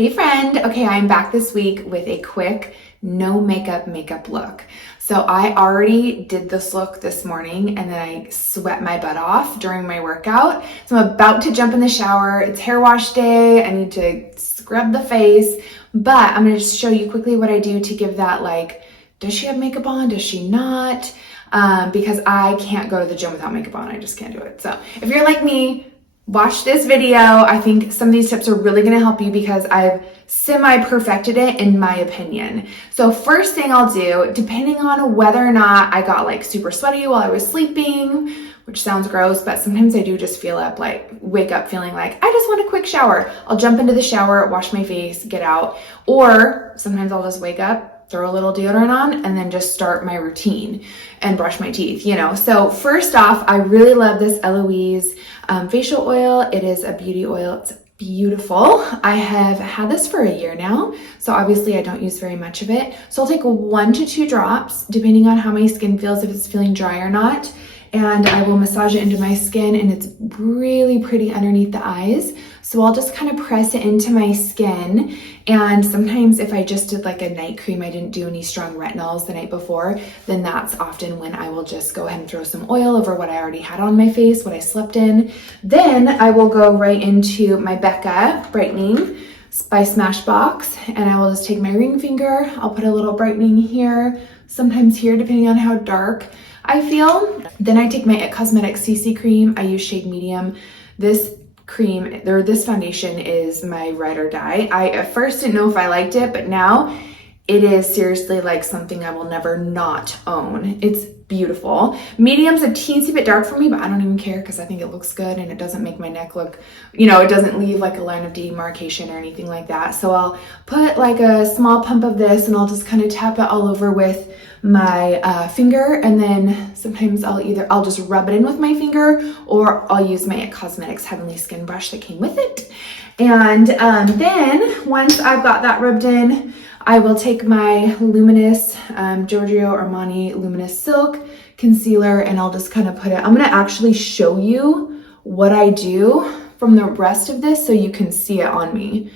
Hey friend, okay, I'm back this week with a quick no makeup look. So I already did this look this morning and then I sweat my butt off during my workout. So I'm about to jump in the shower. It's hair wash day. I need to scrub the face, but I'm gonna just show you quickly what I do to give that does she have makeup on? Does she not? Because I can't go to the gym without makeup on. I just can't do it. So if you're like me, watch this video. I think some of these tips are really going to help you because I've semi-perfected it in my opinion. So first thing I'll do, depending on whether or not I got super sweaty while I was sleeping, which sounds gross, but sometimes I do just feel up, wake up feeling like I just want a quick shower. I'll jump into the shower, wash my face, get out. Or sometimes I'll just wake up, throw a little deodorant on, and then just start my routine and brush my teeth, So first off, I really love this Eloise facial oil. It is a beauty oil. It's beautiful. I have had this for a year now, so obviously I don't use very much of it. So I'll take 1 to 2 drops, depending on how my skin feels, if it's feeling dry or not. And I will massage it into my skin, and it's really pretty underneath the eyes. So I'll just kind of press it into my skin. And sometimes if I just did a night cream, I didn't do any strong retinols the night before, then that's often when I will just go ahead and throw some oil over what I already had on my face, what I slept in. Then I will go right into my Becca Brightening by Smashbox, and I will just take my ring finger. I'll put a little brightening here, sometimes here, depending on how dark I feel. Then I take my It Cosmetics CC cream. I use shade medium. This cream, or this foundation, is my ride or die. I at first didn't know if I liked it, but now it is seriously something I will never not own. It's beautiful. Medium's a teensy bit dark for me, but I don't even care because I think it looks good and it doesn't make my neck look, it doesn't leave a line of demarcation or anything like that. So I'll put a small pump of this and I'll just kind of tap it all over with my finger, and then sometimes I'll just rub it in with my finger, or I'll use my It Cosmetics Heavenly Skin Brush that came with it. And then once I've got that rubbed in, I will take my Luminous Giorgio Armani Luminous Silk Concealer, and I'll just kind of put it, I'm going to actually show you what I do from the rest of this so you can see it on me.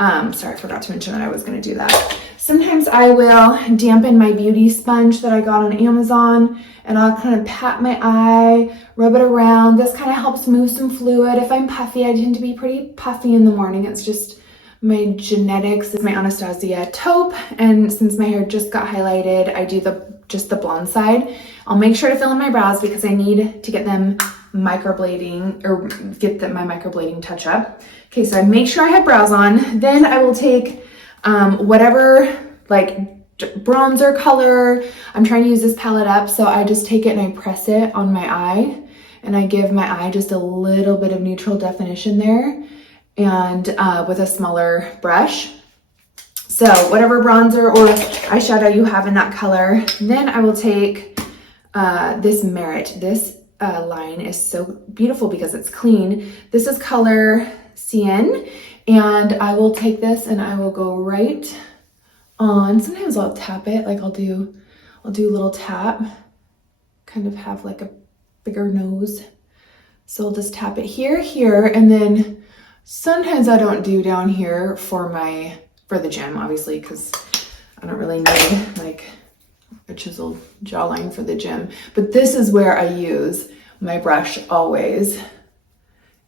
Sorry, I forgot to mention that I was going to do that. Sometimes I will dampen my beauty sponge that I got on Amazon, and I'll kind of pat my eye, rub it around. This kind of helps move some fluid. If I'm puffy, I tend to be pretty puffy in the morning. It's just my genetics. It's my Anastasia taupe, and since my hair just got highlighted, I do just the blonde side. I'll make sure to fill in my brows because I need to get them microblading, or get my microblading touch up. Okay, so I make sure I have brows on. Then I will take whatever bronzer color. I'm trying to use this palette up, so I just take it and I press it on my eye, and I give my eye just a little bit of neutral definition there, and with a smaller brush. So whatever bronzer or eyeshadow you have in that color. Then I will take this Merit. This line is so beautiful because it's clean. This is color Cyan, and I will take this and I will go right on. Sometimes I'll tap it, I'll do a little tap, kind of have a bigger nose. So I'll just tap it here, and then sometimes I don't do down here for the gym, obviously, because I don't really need a chiseled jawline for the gym. But this is where I use my brush always,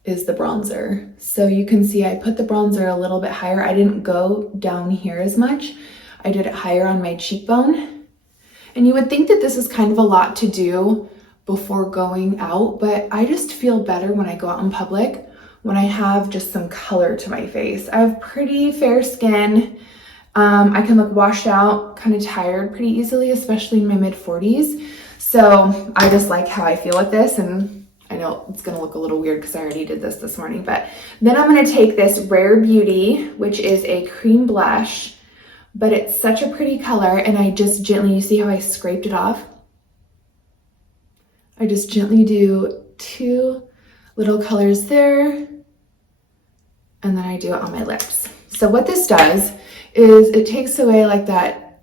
is the bronzer. So you can see I put the bronzer a little bit higher. I didn't go down here as much. I did it higher on my cheekbone. And you would think that this is kind of a lot to do before going out, but I just feel better when I go out in public when I have just some color to my face. I have pretty fair skin. I can look washed out, kind of tired pretty easily, especially in my mid-40s. So I just like how I feel with this, and I know it's gonna look a little weird because I already did this morning, but then I'm gonna take this Rare Beauty, which is a cream blush, but it's such a pretty color, and I just gently, you see how I scraped it off? I just gently do 2 little colors there, and then I do it on my lips. So what this does is it takes away that,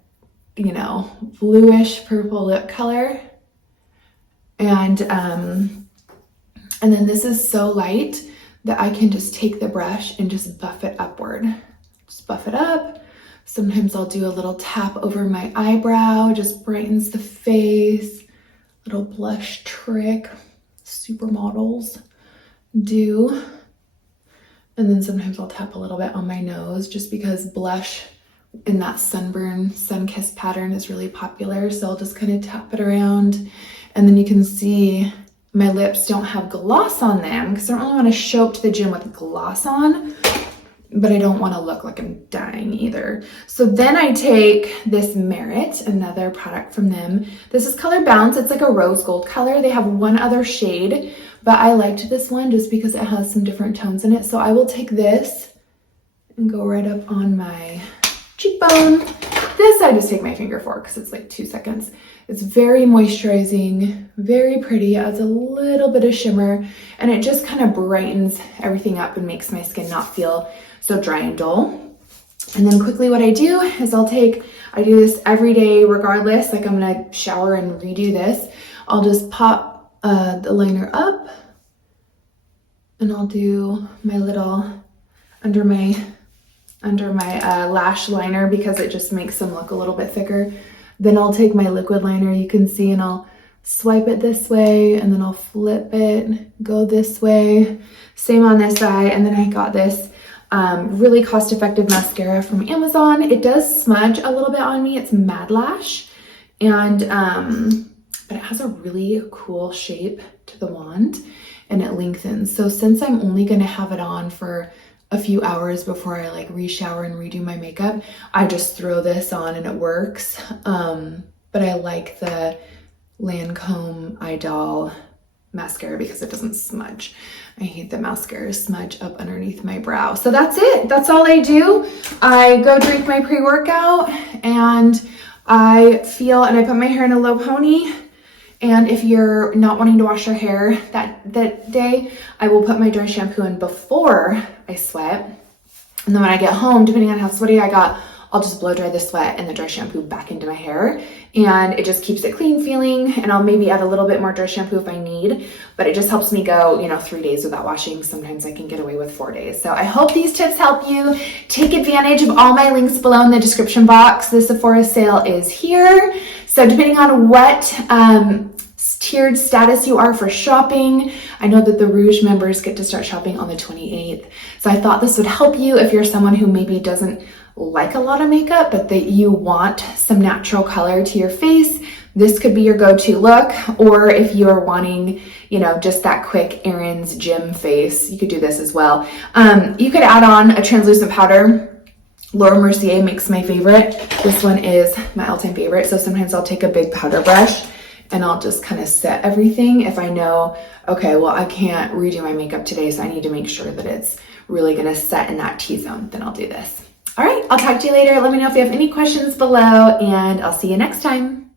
bluish purple lip color, and then this is so light that I can just take the brush and just buff it upward just buff it up. Sometimes I'll do a little tap over my eyebrow, just brightens the face. Little blush trick, supermodels do. And then sometimes I'll tap a little bit on my nose just because blush in that sunburn, sun-kissed pattern is really popular. So I'll just kind of tap it around. And then you can see my lips don't have gloss on them because I don't really want to show up to the gym with gloss on, but I don't want to look like I'm dying either. So then I take this Merit, another product from them. This is color Bounce. It's like a rose gold color. They have one other shade, but I liked this one just because it has some different tones in it. So I will take this and go right up on my cheekbone. This I just take my finger for because it's like 2 seconds. It's very moisturizing, very pretty, adds a little bit of shimmer, and it just kind of brightens everything up and makes my skin not feel so dry and dull. And then quickly what I do is I do this every day regardless, like I'm gonna shower and redo this. I'll just pop the liner up and I'll do my little under my lash liner because it just makes them look a little bit thicker. Then I'll take my liquid liner, you can see, and I'll swipe it this way and then I'll flip it, go this way. Same on this side. And then I got this really cost-effective mascara from Amazon. It does smudge a little bit on me. It's Mad Lash, and but it has a really cool shape to the wand and it lengthens. So since I'm only going to have it on for a few hours before I like re-shower and redo my makeup, I just throw this on and it works. But I like the Lancome Idol mascara because it doesn't smudge. I hate the mascara smudge up underneath my brow. So that's it. That's all I do. I go drink my pre-workout and I put my hair in a low pony. And if you're not wanting to wash your hair that day, I will put my dry shampoo in before I sweat. And then when I get home, depending on how sweaty I got, I'll just blow dry the sweat and the dry shampoo back into my hair. And it just keeps it clean feeling. And I'll maybe add a little bit more dry shampoo if I need, but it just helps me go, 3 days without washing. Sometimes I can get away with 4 days. So I hope these tips help you. Take advantage of all my links below in the description box. The Sephora sale is here. So depending on what tiered status you are for shopping, I know that the Rouge members get to start shopping on the 28th. So I thought this would help you if you're someone who maybe doesn't like a lot of makeup, but that you want some natural color to your face. This could be your go-to look. Or if you're wanting, just that quick errands gym face, you could do this as well. You could add on a translucent powder. Laura Mercier makes my favorite. This one is my all-time favorite. So sometimes I'll take a big powder brush and I'll just kind of set everything. If I know, okay, well, I can't redo my makeup today, so I need to make sure that it's really gonna set in that T-zone, then I'll do this. All right, I'll talk to you later. Let me know if you have any questions below, and I'll see you next time.